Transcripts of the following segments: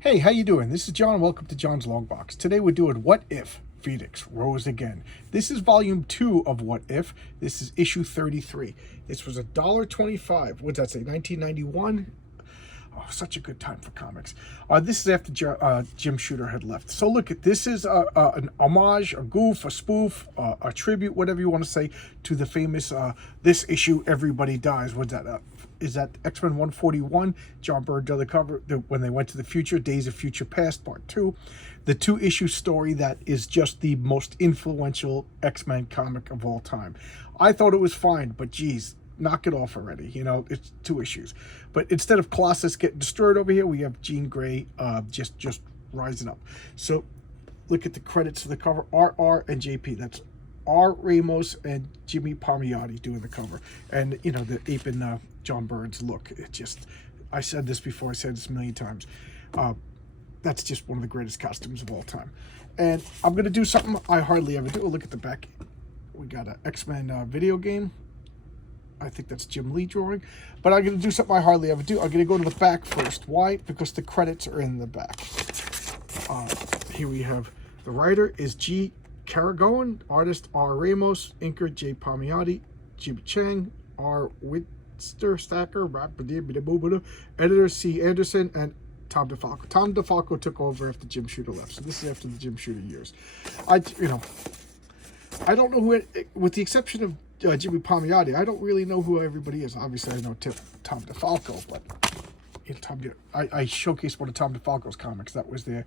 Hey, how you doing? This is John. Welcome to John's Long Box. Today we're doing What If Phoenix Rose Again. This is volume 2 of What If. This is issue 33. This was $1.25. What'd that say? 1991? Oh, such a good time for comics. This is after Jim Shooter had left. So look, this is an homage, a goof, a spoof, a tribute, whatever you want to say, to the famous this issue, Everybody Dies. What's that? Is that X-Men 141? John Byrne did the cover when they went to the future, Days of Future Past, Part 2. The 2-issue story that is just the most influential X-Men comic of all time. I thought it was fine, but geez, knock it off already. You know, it's 2 issues. But instead of Colossus getting destroyed over here, we have Jean Grey just rising up. So look at the credits of the cover. RR and JP. That's R. Ramos and Jimmy Palmiotti doing the cover. And, you know, the aping John Byrne's look. It just, I said this before, I said this a million times. That's just one of the greatest costumes of all time. And I'm going to do something I hardly ever do. Look at the back. We got an X-Men video game. I think that's Jim Lee drawing. But I'm going to do something I hardly ever do. I'm going to go to the back first. Why? Because the credits are in the back. Here we have the writer is G. Caragoan, artist R. Ramos, inker J. Palmiotti, Jim Chang, R. Whitster Stacker, editor C. Anderson, and Tom DeFalco. Tom DeFalco took over after Jim Shooter left. So this is after the Jim Shooter years. I don't know who, with the exception of Jimmy Palmiotti, I don't really know who everybody is. Obviously, I know Tom DeFalco, but I showcased one of Tom DeFalco's comics. That was their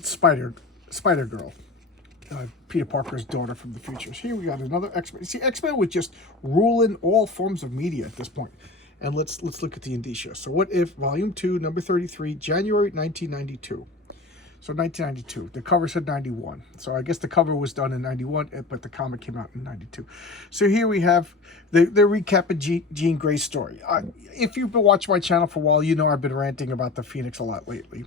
Spider Girl, Peter Parker's daughter from the future. So here we got another X-Men. See, X-Men would just rule in all forms of media at this point. And let's look at the indicia. So What If, Volume 2, number 33, January 1992. So 1992. The cover said 91. So I guess the cover was done in 91, but the comic came out in 92. So here we have, they're recapping Jean Grey's story. If you've been watching my channel for a while, you know I've been ranting about the Phoenix a lot lately.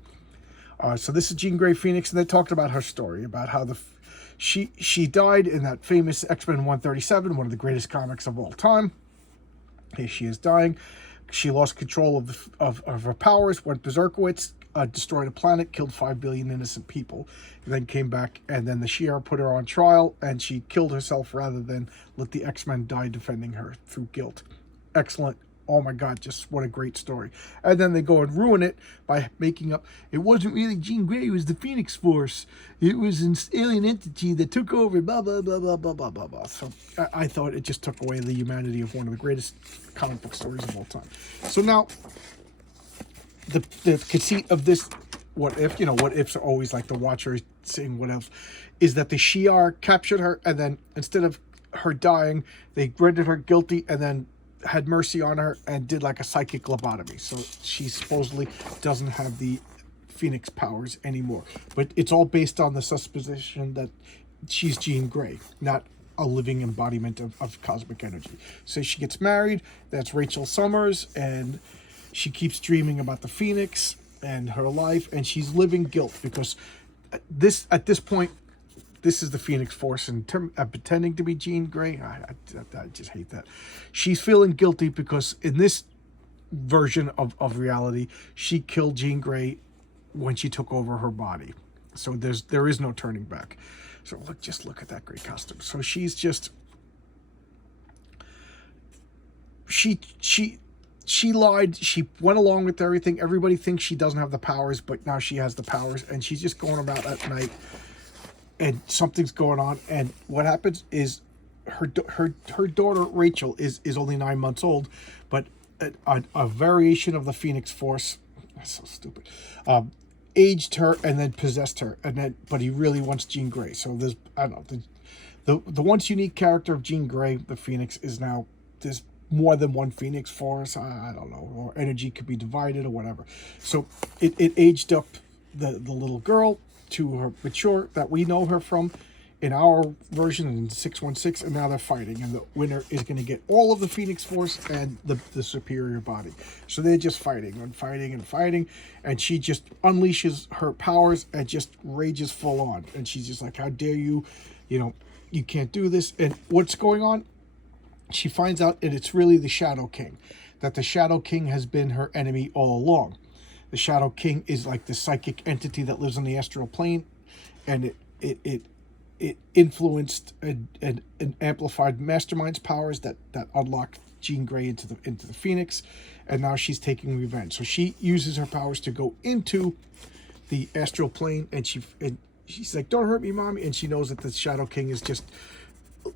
So this is Jean Grey Phoenix, and they talked about her story, about how she died in that famous X-Men 137, one of the greatest comics of all time. Here she is dying. She lost control of her powers, went berserkowitz, destroyed a planet, killed 5 billion innocent people, and then came back, and then the Shiar put her on trial, and she killed herself rather than let the X-Men die defending her through guilt. Excellent. Oh my God, just what a great story. And then they go and ruin it by making up, it wasn't really Jean Grey, it was the Phoenix Force. It was an alien entity that took over, blah, blah, blah, blah, blah, blah, blah, blah. So I thought it just took away the humanity of one of the greatest comic book stories of all time. So now, the conceit of this What If, you know, What Ifs are always like the Watcher saying what else, is that the Shiar captured her, and then instead of her dying, they rendered her guilty, and then had mercy on her and did like a psychic lobotomy. So she supposedly doesn't have the Phoenix powers anymore. But it's all based on the supposition that she's Jean Grey, not a living embodiment of cosmic energy. So she gets married. That's Rachel Summers, and she keeps dreaming about the Phoenix and her life, and she's living guilt because at this point, this is the Phoenix Force, and pretending to be Jean Grey, I just hate that. She's feeling guilty because in this version of reality, she killed Jean Grey when she took over her body. So there is no turning back. So just look at that great costume. So she's just, she lied. She went along with everything. Everybody thinks she doesn't have the powers, but now she has the powers, and she's just going about at night, and something's going on. And what happens is her daughter Rachel is only 9 months old, but a variation of the Phoenix Force, that's so stupid, aged her and then possessed her, and then but he really wants Jean Grey. So there's, I don't know, the once unique character of Jean Grey, the Phoenix, is now there's more than one Phoenix Force. I don't know, or energy could be divided or whatever. So it aged up the little girl to her mature that we know her from in our version in 616, and now they're fighting, and the winner is going to get all of the Phoenix Force and the superior body. So they're just fighting and fighting and fighting, and she just unleashes her powers and just rages full on, and she's just like, how dare you, you know, you can't do this. And what's going on? She finds out that it's really the Shadow King, that the Shadow King has been her enemy all along. The Shadow King is like the psychic entity that lives on the astral plane, and it influenced and amplified Mastermind's powers that unlocked Jean Grey into the Phoenix, and now she's taking revenge. So she uses her powers to go into the astral plane, and she's like, "Don't hurt me, mommy," and she knows that the Shadow King is just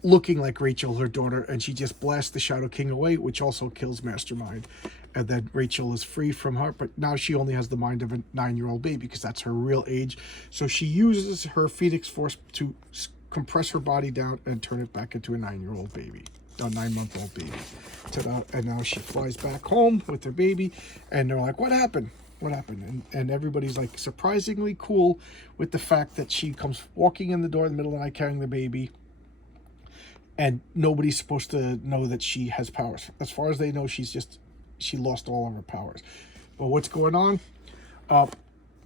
looking like Rachel, her daughter, and she just blasts the Shadow King away, which also kills Mastermind. And then Rachel is free from her, but now she only has the mind of a 9-year-old baby because that's her real age. So she uses her Phoenix Force to compress her body down and turn it back into a 9-year-old baby, a 9-month-old baby. And now she flies back home with her baby, and they're like, "What happened? What happened?" And everybody's like surprisingly cool with the fact that she comes walking in the door in the middle of the night carrying the baby, and nobody's supposed to know that she has powers. As far as they know, she lost all of her powers. But what's going on?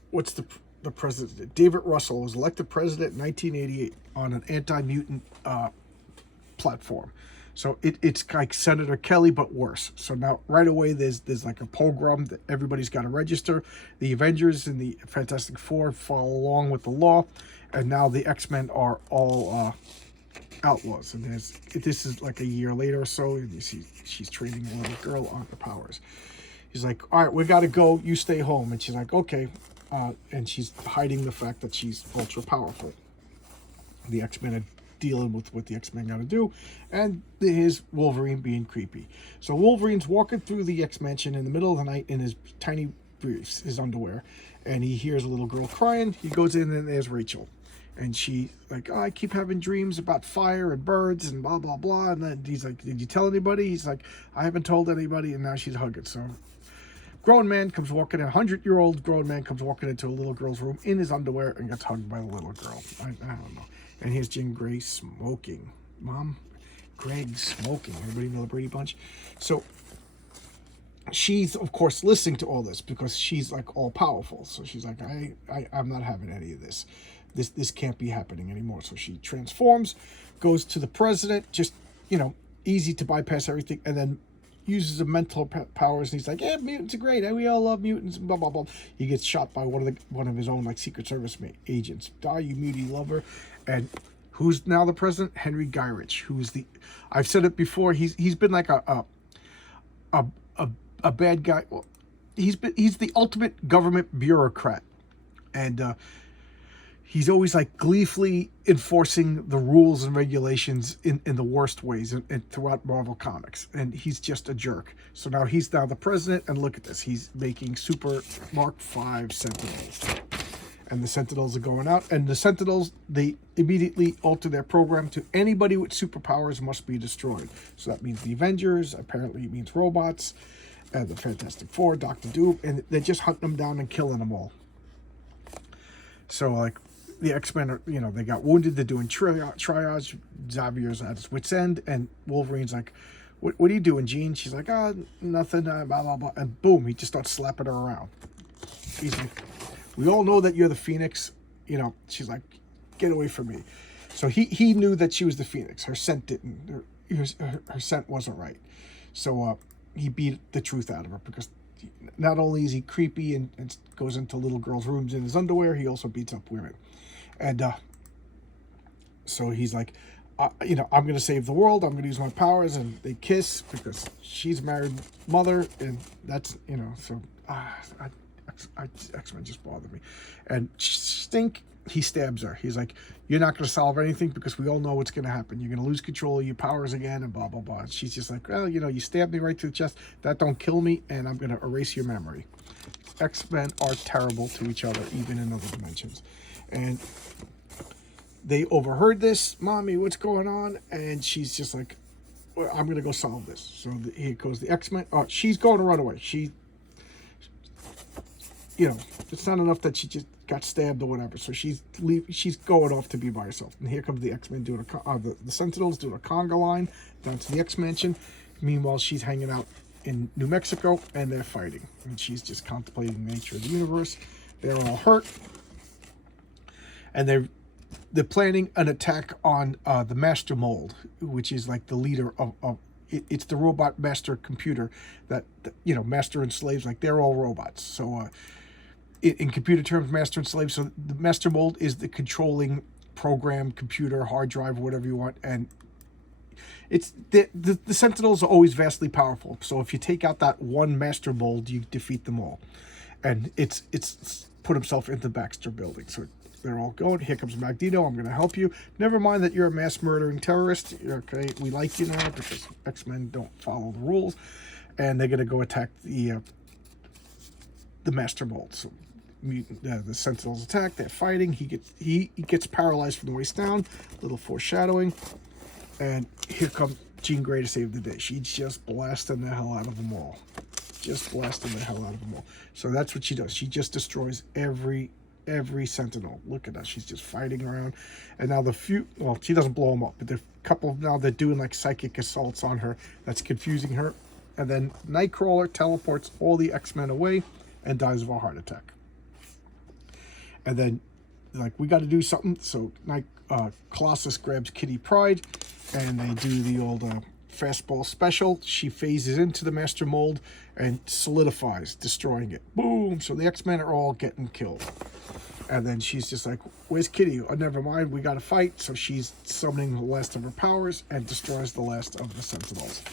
What's the president? David Russell was elected president in 1988 on an anti-mutant platform. So it's like Senator Kelly, but worse. So now right away there's like a pogrom that everybody's got to register. The Avengers and the Fantastic Four follow along with the law, and now the X-Men are all outlaws. And this is like a year later or so, and you see she's training a little girl on her powers. He's like, "All right, we got to go. You stay home." And she's like, "Okay." And she's hiding the fact that she's ultra powerful. The X-Men are dealing with what the X-Men got to do, and his Wolverine being creepy. So Wolverine's walking through the X-Mansion in the middle of the night in his tiny briefs, his underwear, and he hears a little girl crying. He goes in, and there's Rachel. And she like, "Oh, I keep having dreams about fire and birds and blah, blah, blah." And then he's like, "Did you tell anybody?" He's like, "I haven't told anybody." And now she's hugging. So grown man comes walking in, 100-year-old grown man comes walking into a little girl's room in his underwear and gets hugged by the little girl. I don't know. And here's Jean Grey smoking. Mom, Greg smoking. Everybody know the Brady Bunch? So she's, of course, listening to all this because she's like all powerful. So she's like, I'm not having any of this. This can't be happening anymore. So she transforms, goes to the president, just, easy to bypass everything, and then uses the mental powers, and he's like, "Yeah, mutants are great. We all love mutants." Blah blah blah. He gets shot by one of his own like Secret Service agents. "Die, you mutie lover!" And who's now the president? Henry Gyrich, who's I've said it before. He's been like a bad guy. Well, he's the ultimate government bureaucrat, and he's always like gleefully enforcing the rules and regulations in the worst ways and throughout Marvel Comics. And he's just a jerk. So now he's now the president, and look at this. He's making Super Mark V Sentinels. And the Sentinels are going out. And the Sentinels, they immediately alter their program to anybody with superpowers must be destroyed. So that means the Avengers. Apparently it means robots. And the Fantastic Four, Doctor Doom. And they're just hunting them down and killing them all. So like, the X-Men are, they got wounded. They're doing triage. Xavier's at his wit's end, and Wolverine's like, what are you doing, Jean? She's like, nothing, blah, blah, blah. And boom, he just starts slapping her around. He's like, "We all know that you're the Phoenix." She's like, "Get away from me." So he knew that she was the Phoenix. Her scent didn't, her scent wasn't right. So he beat the truth out of her because not only is he creepy and goes into little girls' rooms in his underwear, he also beats up women. And so he's like, I'm going to save the world. I'm going to use my powers. And they kiss because she's a married mother. And that's, so X-Men just bothered me. And Stink, he stabs her. He's like, "You're not going to solve anything because we all know what's going to happen. You're going to lose control of your powers again and blah, blah, blah." And she's just like, "Well, you stabbed me right through the chest. That don't kill me, and I'm going to erase your memory." X-Men are terrible to each other, even in other dimensions. And they overheard this. "Mommy, what's going on?" And she's just like, "Well, I'm going to go solve this." So here goes the X-Men. She's going to run away. It's not enough that she just got stabbed or whatever. So she's going off to be by herself. And here comes the X-Men doing the Sentinels doing a conga line down to the X-Mansion. Meanwhile, she's hanging out in New Mexico, and they're fighting. And she's just contemplating the nature of the universe. They're all hurt. And they're planning an attack on the Master Mold, which is like the leader of it's the robot master computer that, you know, master and slaves, like they're all robots. So in computer terms, master and slave. So the master mold is the controlling program, computer, hard drive, whatever you want, and it's the Sentinels are always vastly powerful. So if you take out that one master mold, you defeat them all. And it's put himself into the Baxter building. So they're all going. Here comes Magneto. I'm going to help you. Never mind that you're a mass murdering terrorist. Okay, we like you now because X-Men don't follow the rules, and they're going to go attack the master mold. So the Sentinels attack. They're fighting. He gets paralyzed from the waist down. Little foreshadowing. And here comes Jean Grey to save the day. She's just blasting the hell out of them all. Just blasting the hell out of them all. So that's what she does. She just destroys every Sentinel. Look at that. She's just fighting around. And now well, she doesn't blow them up, but there are a couple of now they're doing like psychic assaults on her. That's confusing her. And then Nightcrawler teleports all the X-Men away and dies of a heart attack. And then, like, we got to do something. So Colossus grabs Kitty Pryde, and they do the old fastball special. She phases into the master mold and solidifies, destroying it. Boom! So the X-Men are all getting killed. And then she's just like, where's Kitty? Oh, never mind, we got to fight. So she's summoning the last of her powers and destroys the last of the Sentinels.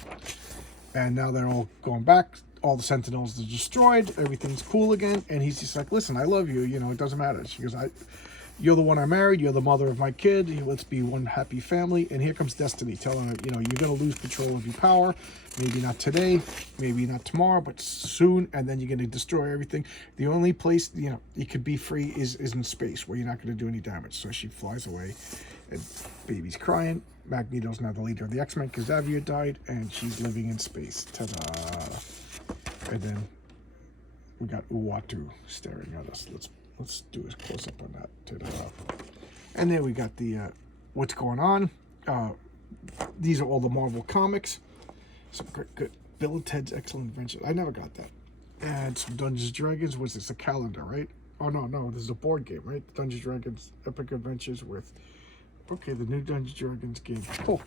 And now they're all going back. All the Sentinels are destroyed. Everything's cool again. And he's just like, listen, I love you. You know, it doesn't matter. She goes, you're the one I married. You're the mother of my kid. Let's be one happy family. And here comes Destiny telling her, you know, you're going to lose control of your power. Maybe not today, maybe not tomorrow, but soon. And then you're going to destroy everything. The only place, you know, you could be free is in space, where you're not going to do any damage. So she flies away, and baby's crying. Magneto's now the leader of the X-Men because Xavier died, and she's living in space. Ta-da! And then we got Uatu staring at us. Let's do a close-up on that. Ta-da. And then we got the what's going on. These are all the Marvel comics. Some good Bill and Ted's Excellent Adventure. I never got that. And some Dungeons and Dragons. Was this a calendar, right? Oh no, this is a board game, right? Dungeons and Dragons Epic Adventures with. Okay, the new Dungeons and Dragons game. Cool.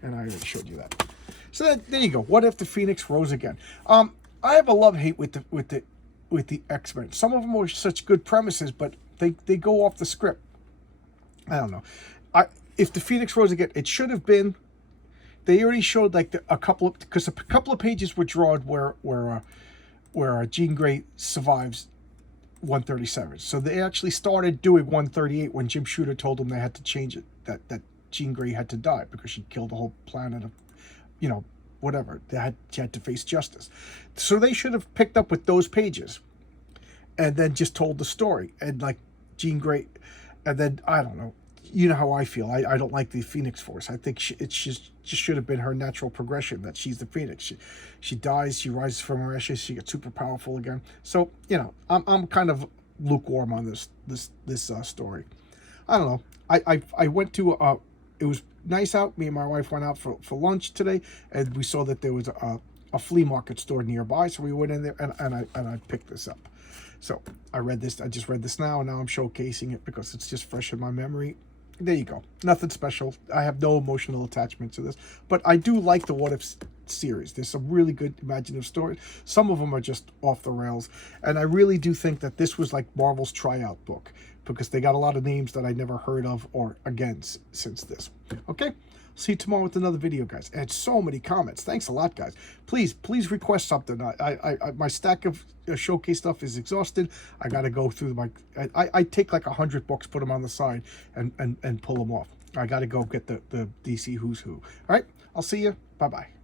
And I already showed you that. So there you go. What if the Phoenix rose again? I have a love-hate with the X-Men. Some of them are such good premises, but they go off the script. I don't know. If the Phoenix rose again, it should have been. They already showed like a couple of pages were drawn where Jean Grey survives 137. So they actually started doing 138 when Jim Shooter told them they had to change it. That Jean Grey had to die because she killed the whole planet of, you know, whatever. She had to face justice. So they should have picked up with those pages and then just told the story. And like Jean Grey, and then, I don't know. You know how I feel. I don't like the Phoenix Force. I think it just should have been her natural progression, that she's the Phoenix. She dies, she rises from her ashes, she gets super powerful again. So, you know, I'm kind of lukewarm on this story. I don't know. I went to it was nice out. Me and my wife went out for lunch today, and we saw that there was a flea market store nearby. So we went in there and I picked this up. So I just read this now, and now I'm showcasing it because it's just fresh in my memory. There you go. Nothing special. I have no emotional attachment to this, but I do like the What If series. There's some really good imaginative stories. Some of them are just off the rails, and I really do think that this was like Marvel's tryout book because they got a lot of names that I never heard of or again since this. Okay, see you tomorrow with another video, guys. And so many comments. Thanks a lot, guys. Please request something. My stack of showcase stuff is exhausted. I got to go through I take like 100 books, put them on the side, and pull them off. I got to go get the DC Who's Who. All right, I'll see you. Bye-bye.